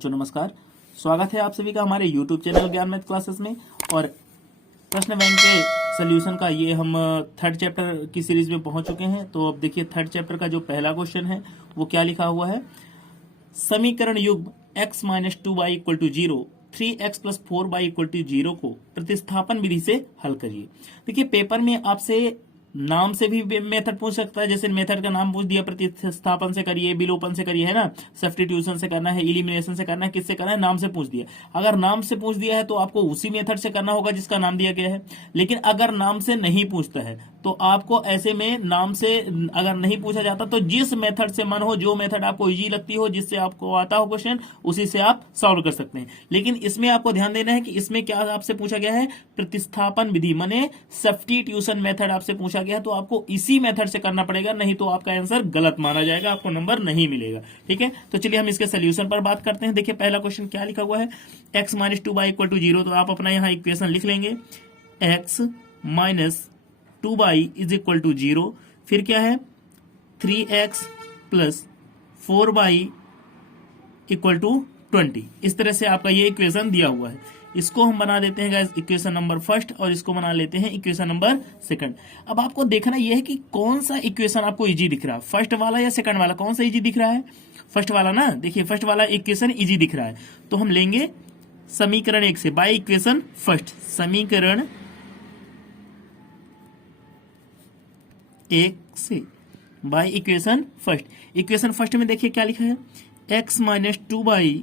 बच्चों नमस्कार। स्वागत है आप सभी का हमारे YouTube चैनल ज्ञान मैथ क्लासेस में। और प्रश्न बैंक के सोल्यूशन का ये हम थर्ड चैप्टर की सीरीज में पहुंच चुके हैं। तो अब देखिए थर्ड चैप्टर का जो पहला क्वेश्चन है वो क्या लिखा हुआ है। समीकरण युग्म x minus 2y equal to 0 3x plus 4y equal to 0 को प्रतिस्थापन विधि से हल करिए। देखिए पेपर में आपसे नाम से भी मेथड पूछ सकता है, जैसे मेथड का नाम पूछ दिया, प्रतिस्थापन से करिए, विलोपन से करिए, है ना, सब्स्टिट्यूशन से करना है, इलिमिनेशन से करना है, किससे करना है, नाम से पूछ दिया। अगर नाम से पूछ दिया है तो आपको उसी मेथड से करना होगा जिसका नाम दिया गया है। लेकिन अगर नाम से नहीं पूछता है तो आपको ऐसे में नाम से अगर नहीं पूछा जाता तो जिस मेथड से मन हो, जो मेथड आपको इजी लगती हो, जिससे आपको आता हो क्वेश्चन, उसी से आप सॉल्व कर सकते हैं। लेकिन इसमें आपको ध्यान देना है कि इसमें क्या आपसे पूछा गया है, प्रतिस्थापन विधि, माने सब्स्टिट्यूशन मेथड आपसे पूछा गया है। तो आपको इसी मेथड से करना पड़ेगा, नहीं तो आपका आंसर गलत माना जाएगा, आपको नंबर नहीं मिलेगा। ठीक है, तो चलिए हम इसके सोल्यूशन पर बात करते हैं। देखिए पहला क्वेश्चन क्या लिखा हुआ है, x minus 2y equal to 0। तो आप अपना यहाँ इक्वेशन लिख लेंगे, x minus 2y is equal to 0। फिर क्या है, 3x plus 4y equal to 20। इस तरह से आपका ये इक्वेशन दिया हुआ है। इसको हम बना देते हैं गाइस इक्वेशन नंबर फर्स्ट, और इसको बना लेते हैं इक्वेशन नंबर सेकंड। अब आपको देखना यह है कि कौन सा इक्वेशन आपको इजी दिख रहा है, फर्स्ट वाला या सेकंड वाला, कौन सा इजी दिख रहा है, फर्स्ट वाला ना। देखिए फर्स्ट वाला इक्वेशन इजी दिख रहा है, तो हम लेंगे समीकरण 1 से बाय इक्वेशन फर्स्ट। समीकरण 1 से by equation first. Equation first में देखिए क्या लिखा है, x minus 2y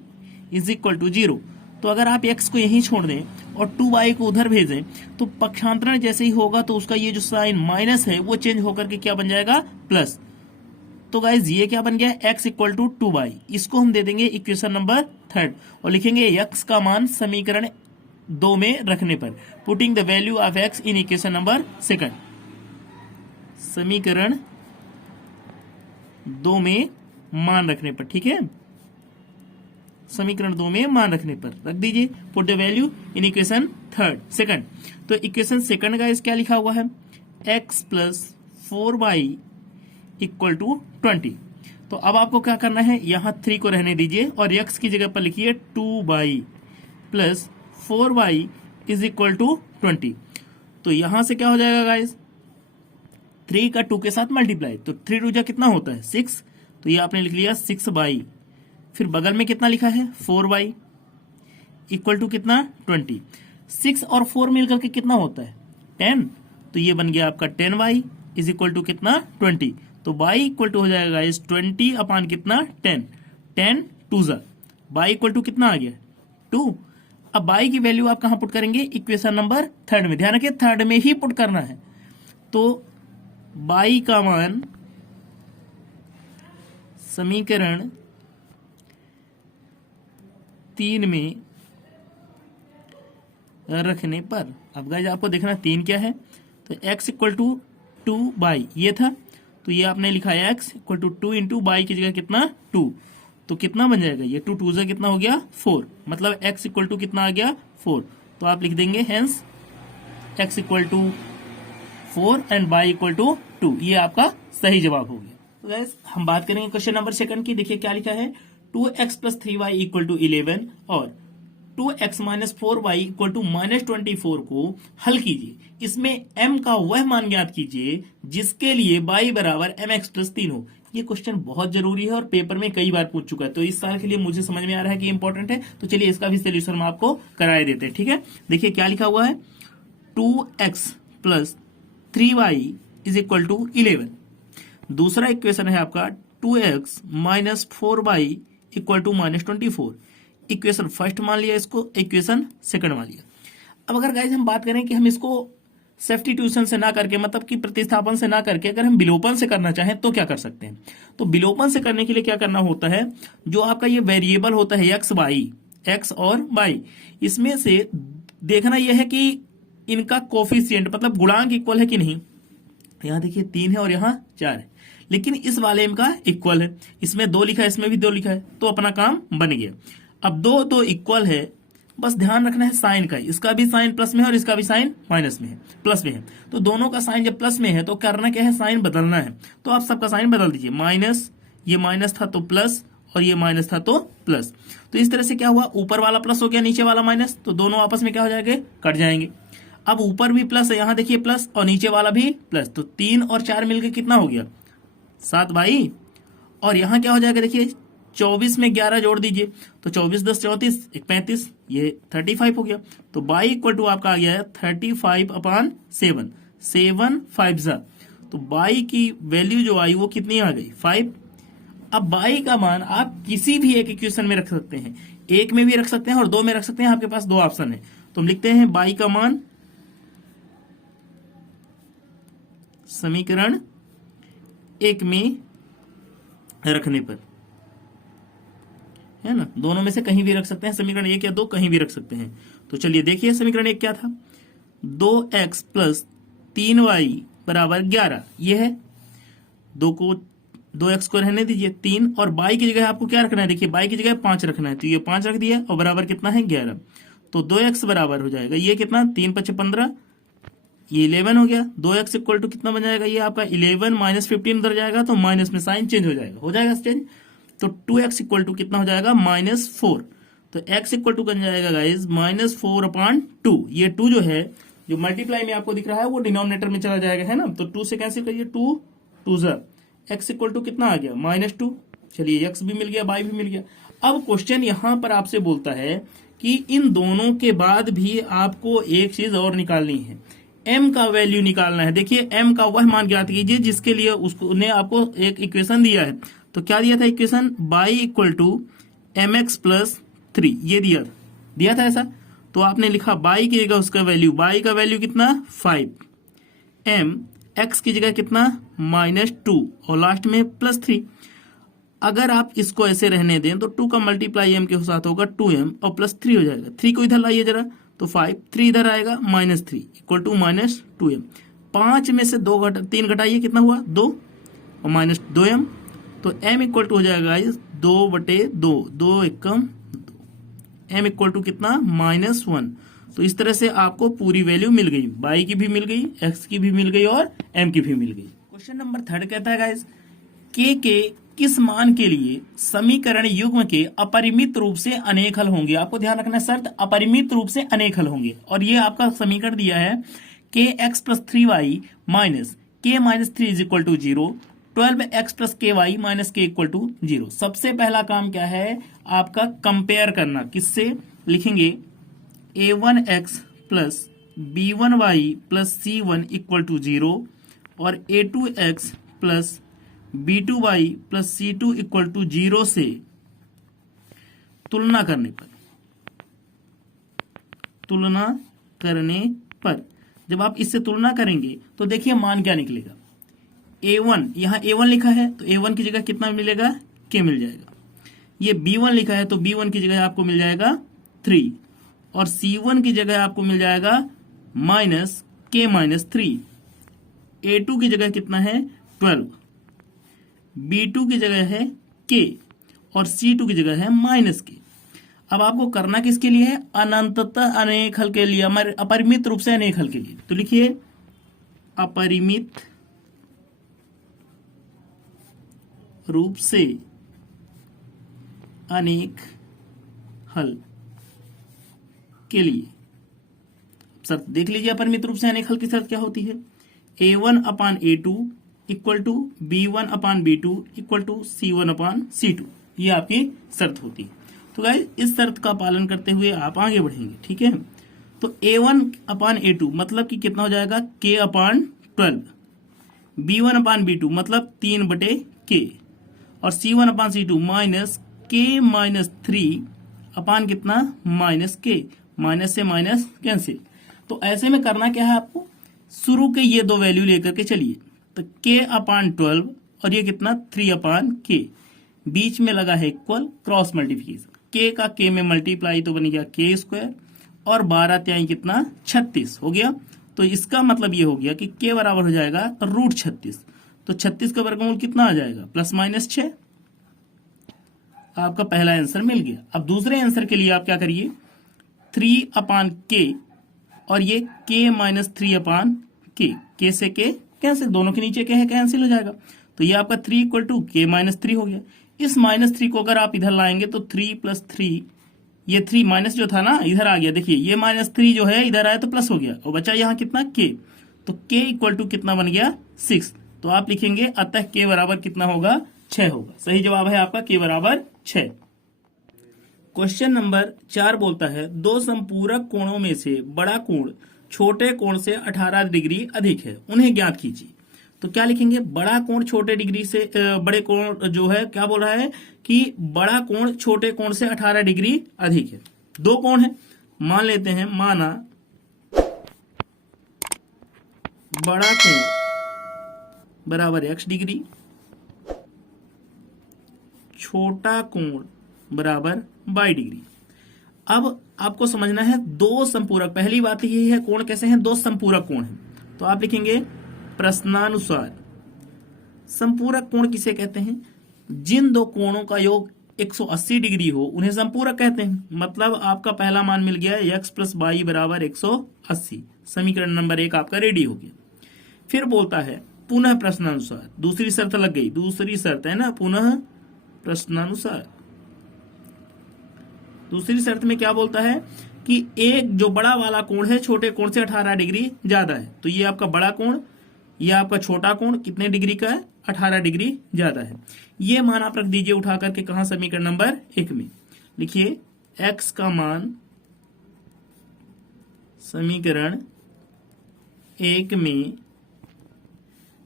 is equal to 0। तो अगर आप x को यहीं छोड़ दें और 2y को उधर भेजें तो पक्षांतरण जैसे ही होगा तो उसका ये जो साइन माइनस है वो चेंज होकर के क्या बन जाएगा, प्लस। तो गाइज ये क्या बन गया, x इक्वल टू 2y। इसको हम दे देंगे इक्वेशन नंबर थर्ड और लिखेंगे x का मान समीकरण 2 में रखने पर, putting the value of x in equation number second. समीकरण 2 में मान रखने पर, ठीक है, समीकरण 2 में मान रखने पर रख दीजिए, put the value in equation third second. तो इक्वेशन सेकंड का क्या लिखा हुआ है, x plus 4y equal to 20। तो अब आपको क्या करना है, यहां 3 को रहने दीजिए और x की जगह पर लिखिए 2y plus 4y is equal to 20। तो यहां से क्या हो जाएगा गाइस, 3 का 2 के साथ मल्टीप्लाई, तो 3 2 कितना होता है 6। तो ये आपने लिख लिया 6y। फिर बगल में कितना लिखा है 4y इक्वल टू कितना 20। 6 और 4 मिलकर के कितना होता है 10। तो ये बन गया आपका 10y इज इक्वल टू कितना 20। तो y इक्वल टू हो जाएगा इस 20 अपान कितना 10, 10 2 y इक्वल टू कितना आ गया 2। अब y की वैल्यू आप कहां पुट करेंगे, इक्वेशन नंबर थर्ड में। ध्यान रखिए थर्ड में ही पुट करना है। तो y का मान समीकरण 3 में रखने पर, अब गाइस आपको देखना 3 क्या है, तो x इक्वल टू 2y ये था, तो ये आपने लिखा है x equal to 2 into y की जगह कितना 2। तो कितना बन जाएगा ये 2 2 से कितना हो गया 4, मतलब x इक्वल टू कितना आ गया 4। तो आप लिख देंगे hence x equal to 4 and y equal to 2। ये आपका सही जवाब हो गया। तो गाइस हम बात करेंगे क्वेश्चन नंबर सेकंड की। देखिए क्या लिखा है, 2x plus 3y equal to 11 और 2x minus 4y equal to minus 24 को हल कीजिए। इसमें m का वह मान ज्ञात कीजिए जिसके लिए y बराबर mx प्लस 3 हो। ये क्वेश्चन बहुत जरूरी है और पेपर में कई बार पूछ चुका है, तो इस साल के लिए मुझे समझ में आ रहा है कि इंपॉर्टेंट है। तो चलिए इसका भी सोल्यूशन हम आपको कराए देते हैं, ठीक है। देखिए क्या लिखा हुआ है, 2x plus 3y is equal to 11। दूसरा इक्वेशन है आपका 2x minus 4y equal to minus 24। Equation first मान लिया, इसको इक्वेशन सेकंड मान लिया। अब अगर गाइस हम बात करें कि हम इसको सब्स्टिट्यूशन से ना करके, मतलब कि प्रतिस्थापन से ना करके, अगर हम विलोपन से करना चाहें तो क्या कर सकते हैं। तो विलोपन से करने के लिए क्या करना होता है, जो आपका ये वेरिएबल होता है x और y, इसमें से देखना यह है कि इनका कोफिशिएंट मतलब गुणांक इक्वल है कि नहीं। यहां देखिए 3 है और यहां 4 है, लेकिन इस वाले का इक्वल है, इसमें 2 लिखा है, इसमें भी 2 लिखा है, तो अपना काम बन गया। अब 2 2 इक्वल है, बस ध्यान रखना है साइन का, इसका भी साइन प्लस में है और इसका भी साइन माइनस में है, प्लस में है। तो दोनों का साइन जब प्लस में है तो करना क्या है, साइन बदलना है। तो आप सबका साइन बदल दीजिए, माइनस, ये माइनस था तो प्लस और ये माइनस था तो प्लस। तो इस तरह से क्या हुआ, ऊपर वाला प्लस हो गया, नीचे वाला माइनस, तो दोनों आपस में क्या हो जाएंगे, कट जाएंगे। अब ऊपर भी प्लस है, यहां देखिए प्लस, और नीचे वाला भी प्लस, तो 3 और 4 मिलकर कितना हो गया, 7 भाई। और यहां क्या हो जाएगा, देखिए 24 में 11 जोड़ दीजिए, तो 24 10 34, 1 35, ये 35 हो गया। तो बाई इक्वल टू आपका आ गया है 35/7, 7 5 जा, तो बाई की वैल्यू जो आई वो कितनी आ गई, 5। अब बाई का मान आप किसी भी एक इक्वेशन में रख सकते हैं, एक में भी रख सकते हैं और दो में रख सकते हैं, आपके पास दो ऑप्शन है। तो हम लिखते हैं बाई का मान समीकरण 1 में रखने पर, है ना, दोनों में से कहीं भी रख सकते हैं, समीकरण 1 या 2 कहीं भी रख सकते हैं। तो चलिए देखिए समीकरण 1 क्या था, 2x + 3y = 11, ये है, 2x को रहने दीजिए 3, और बाई की जगह आपको क्या रखना है, देखिए बाई की जगह 5 रखना है, तो ये 5 रख दिया और बराबर कितना है 11। तो 2x बराबर हो जाएगा ये कितना, 3 × 5 = 15, ये 11 हो गया। 2x इक्वल टू कितना बन जाएगा, ये आपका 11 - 15 उधर जाएगा तो माइनस में साइन चेंज हो जाएगा चेंज। तो 2x इक्वल टू कितना हो जाएगा, -4। तो x इक्वल टू बन जाएगा गाइज -4/2। ये 2 जो है, जो मल्टीप्लाई में आपको दिख रहा है वो डिनोमिनेटर में चला जाएगा, है ना, तो 2 से कैंसिल करिए, 2 2 जा, x इक्वल टू कितना आ गया, -2। चलिए x भी मिल गया, y भी मिल गया। अब क्वेश्चन यहां पर आपसे बोलता है कि इन दोनों के बाद भी आपको एक चीज और निकालनी है, m का वैल्यू निकालना है। देखिए m का वह मान ज्ञात कीजिए जिसके लिए उसको ने आपको एक इक्वेशन दिया है। तो क्या दिया था इक्वेशन, y = mx + 3, ये दिया था ऐसा। तो आपने लिखा y की जगह उसका वैल्यू, y का वैल्यू कितना 5, m x की जगह कितना -2 और लास्ट में +3। अगर आप इसको ऐसे रहने दें तो 2 का मल्टीप्लाई m के साथ होगा 2m और +3 हो जाएगा। 3 को इधर लाइए जरा, तो 5, 3 इधर आएगा, -3 इक्वल टू -2m। 5 में से 3 घटाइए, कितना हुआ 2 और -2m, तो m इक्वल टू हो जाएगा 2/2, 2 एकम 2, m इक्वल टू कितना -1। तो इस तरह से आपको पूरी वैल्यू मिल गई, y की भी मिल गई, x की भी मिल गई और m की भी मिल गई। क्वेश्चन नंबर 3 कहता है गाइस, k के किस मान के लिए समीकरण युग्म के अपरिमित रूप से अनेक हल होंगे। आपको ध्यान रखना शर्त, अपरिमित रूप से अनेक हल होंगे। और ये आपका समीकरण दिया है kx + 3y - k - 3 = 0, 12x + ky - k = 0। सबसे पहला काम क्या है आपका, कंपेयर करना, किससे लिखेंगे, a1x + b1y + c1 = 0 और a2x + b2y + c2 = 0 से तुलना करने पर जब आप इससे तुलना करेंगे तो देखिए मान क्या निकलेगा। a1, यहां a1 लिखा है तो a1 की जगह कितना मिलेगा, k मिल जाएगा। ये b1 लिखा है तो b1 की जगह आपको मिल जाएगा 3 और c1 की जगह आपको मिल जाएगा -k - 3। a2 की जगह कितना है 12, b2 की जगह है k और c2 की जगह है -k। अब आपको करना किसके लिए है, अनंततः अनेक हल के लिए, हमारे अपरिमित रूप से अनेक हल के लिए। तो लिखिए अपरिमित रूप से अनेक हल के लिए शर्त देख लीजिए, अपरिमित रूप से अनेक हल की शर्त क्या होती है, a1/a2 = b1/b2 = c1/c2, ये आपकी शर्त होती है। तो गाइस इस शर्त का पालन करते हुए आप आगे बढ़ेंगे, ठीक है। तो a1/a2 मतलब कि कितना हो जाएगा, k/12, b1/b2 मतलब 3/k और c1/c2 -k - 3 अपान कितना -k, माइनस से माइनस कैंसिल। तो ऐसे में करना क्या है आपको, शुरू के ये दो वैल्यू लेकर के चलिए, तो k/12 और ये कितना 3/k, बीच में लगा है इक्वल, क्रॉस मल्टीप्लिकेशन, k का k में मल्टीप्लाई तो बन गया k² और 12 त्याई कितना 36 हो गया। तो इसका मतलब ये हो गया कि k बराबर हो जाएगा √36। तो 36 का वर्गमूल कितना आ जाएगा, +-6। आपका पहला आंसर मिल गया। अब दूसरे आंसर के लिए आप क्या करिए, 3/k और ये k - 3/k, k से k कैंसिल, दोनों के नीचे k है कैंसिल हो जाएगा। तो ये आपका 3 = k - 3 हो गया। इस -3 को अगर आप इधर लाएंगे तो 3 + 3, ये 3 माइनस जो था ना इधर आ गया, देखिए ये -3 जो है इधर आया तो प्लस हो गया और बचा यहाँ कितना k, तो k इक्वल टू कितना बन गया 6। तो आप लिखेंगे अतः k बराबर कितना होगा 6 होगा। सही जवाब है आपका k बराबर 6। क्वेश्चन नंबर 4 बोलता है दो संपूरक कोणों में से बड़ा कोण छोटे कोण से 18 डिग्री अधिक है, उन्हें ज्ञात कीजिए। तो क्या लिखेंगे, बड़ा कोण छोटे डिग्री से बड़े कोण जो है क्या बोल रहा है कि बड़ा कोण छोटे कोण से 18 डिग्री अधिक है। दो कोण है, मान लेते हैं, माना बड़ा कोण बराबर x डिग्री, छोटा कोण बराबर y डिग्री। अब आपको समझना है दो संपूरक, पहली बात यही है कोण कैसे हैं, दो संपूरक कोण हैं। तो आप लिखेंगे प्रश्नानुसार संपूरक कोण किसे कहते हैं, जिन दो कोणों का योग 180 डिग्री हो उन्हें संपूरक कहते हैं। मतलब आपका पहला मान मिल गया x + y बराबर 180, समीकरण नंबर 1 आपका रेडी हो गया। फिर बोलता है पुनः प्रश्नानुसार, दूसरी शर्त लग गई, दूसरी शर्त है ना, पुनः प्रश्नानुसार। दूसरी शर्त में क्या बोलता है कि एक जो बड़ा वाला कोण है छोटे कोण से 18 डिग्री ज्यादा है। तो ये आपका बड़ा कोण, ये आपका छोटा कोण कितने डिग्री का है, 18 डिग्री ज्यादा है। ये मान आप रख दीजिए उठा करके कहा, समीकरण नंबर 1 में। लिखिए x का मान समीकरण 1 में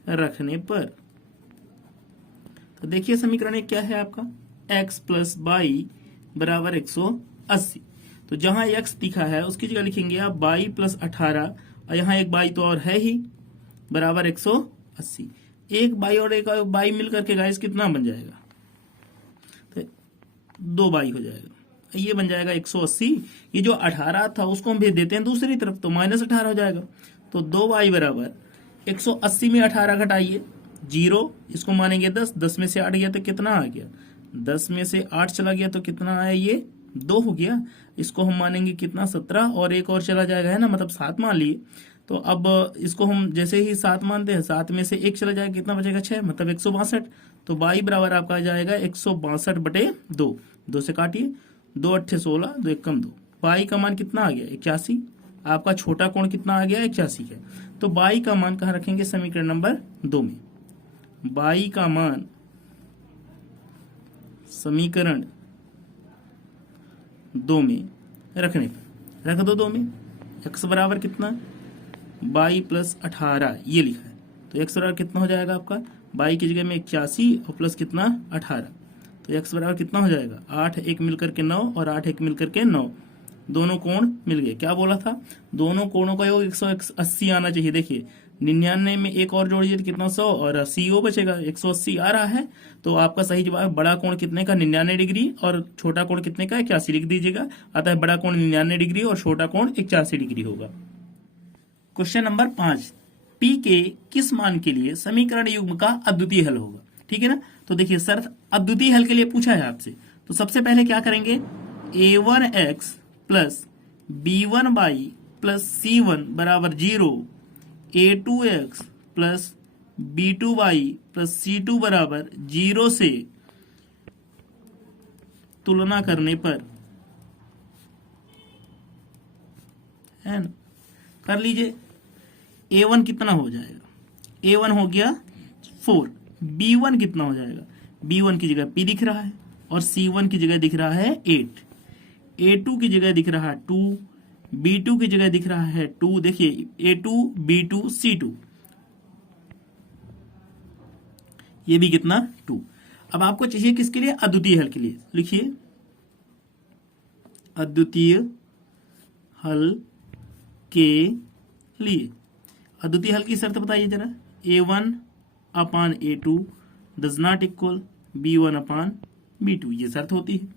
रखने पर, तो देखिए समीकरण 1 क्या है आपका, x + y बराबर 180। तो जहां x लिखा है उसकी जगह लिखेंगे आप y + 18, और यहाँ एक y तो और है ही, बराबर 180। एक y और एक y मिलकर के गाइस कितना बन जाएगा, तो 2 y हो जाएगा, ये बन जाएगा 180। ये जो 18 था उसको हम भेज देते हैं दूसरी तरफ, तो -18 हो जाएगा। तो 2y बराबर 180 में 18 घटाइए 0, इसको मानेंगे 10, 10 में से 8 गया तो कितना आ गया, 10 में से 8 चला गया तो कितना आया, ये 2 हो गया। इसको हम मानेंगे कितना, 17, और एक और चला जाएगा है ना, मतलब 7 मान लिए। तो अब इसको हम जैसे ही 7 मानते हैं, 7 में से 1 चला जाएगा, कितना बचेगा 6, मतलब 162। तो y बराबर आपका आ जाएगा 162/2, 2 से काटिए, 2 8 16, 2 1 2। y का मान कितना आ गया 81, आपका छोटा कोण कितना आ गया 81 है। तो y का मान कहाँ रखेंगे, समीकरण नंबर 2 में। y का मान समीकरण 2 में रखने पर, रख दो 2 में, x बराबर कितना, y + 18 ये लिखा है। तो x बराबर कितना हो जाएगा आपका, y की जगह में 81 और प्लस कितना 18, तो x बराबर कितना हो जाएगा, 8 1 मिलकर के 9 और 8 1 मिलकर के 9, दोनों कोण मिल गए। क्या बोला था, दोनों कोणों का योग 180 आना चाहिए। देखिए 99 में एक और जोड़िए तो कितना 100, और 80 वो बचेगा, 180 आ रहा है। तो आपका सही जवाब बड़ा कोण कितने का 99 डिग्री और छोटा कोण कितने का 81 लिख दीजिएगा। अतः बड़ा कोण 99 डिग्री और छोटा कोण 81 डिग्री होगा। क्वेश्चन नंबर 5, p के किस मान के लिए समीकरण युग्म का अद्वितीय हल होगा, ठीक है ना। तो देखिए शर्त अद्वितीय हल के लिए पूछा है आपसे, तो सबसे पहले क्या करेंगे, a1x + b1y + c1 बराबर 0, a2x + b2y + c2 बराबर 0 से तुलना करने पर, है ना, कर लीजिए। a1 कितना हो जाएगा, a1 हो गया 4, b1 कितना हो जाएगा, b1 की जगह p दिख रहा है और c1 की जगह दिख रहा है 8, a2 की जगह दिख रहा है 2, b2 की जगह दिख रहा है 2, देखिए a2 b2 c2, ये भी कितना 2। अब आपको चाहिए किसके लिए, अद्वितीय हल के लिए। लिखिए अद्वितीय हल के लिए, अद्वितीय हल की शर्त बताइए जरा, a1/a2 does not equal b1/b2, ये शर्त होती है।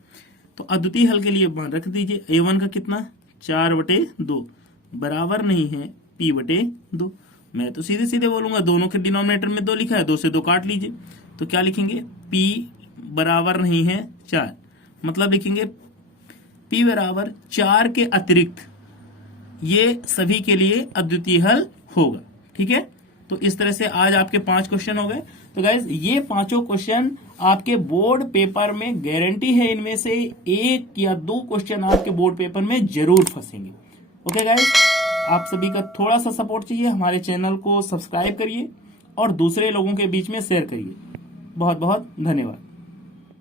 तो अद्वितीय हल के लिए मान रख दीजिए, a1 का कितना 4/2 बराबर नहीं है p/2। मैं तो सीधे सीधे बोलूंगा, दोनों के डिनोमिनेटर में 2 लिखा है, 2 से 2 काट लीजिए। तो क्या लिखेंगे, p बराबर नहीं है 4, मतलब लिखेंगे p बराबर 4 के अतिरिक्त ये सभी के लिए अद्वितीय हल होगा, ठीक है। तो इस तरह से आज आपके 5 क्वेश्चन हो गए। तो गाइज ये 5 क्वेश्चन आपके बोर्ड पेपर में गारंटी है, इनमें से 1 या 2 क्वेश्चन आपके बोर्ड पेपर में जरूर फंसेंगे। ओके गाइज, आप सभी का थोड़ा सा सपोर्ट चाहिए, हमारे चैनल को सब्सक्राइब करिए और दूसरे लोगों के बीच में शेयर करिए। बहुत बहुत धन्यवाद।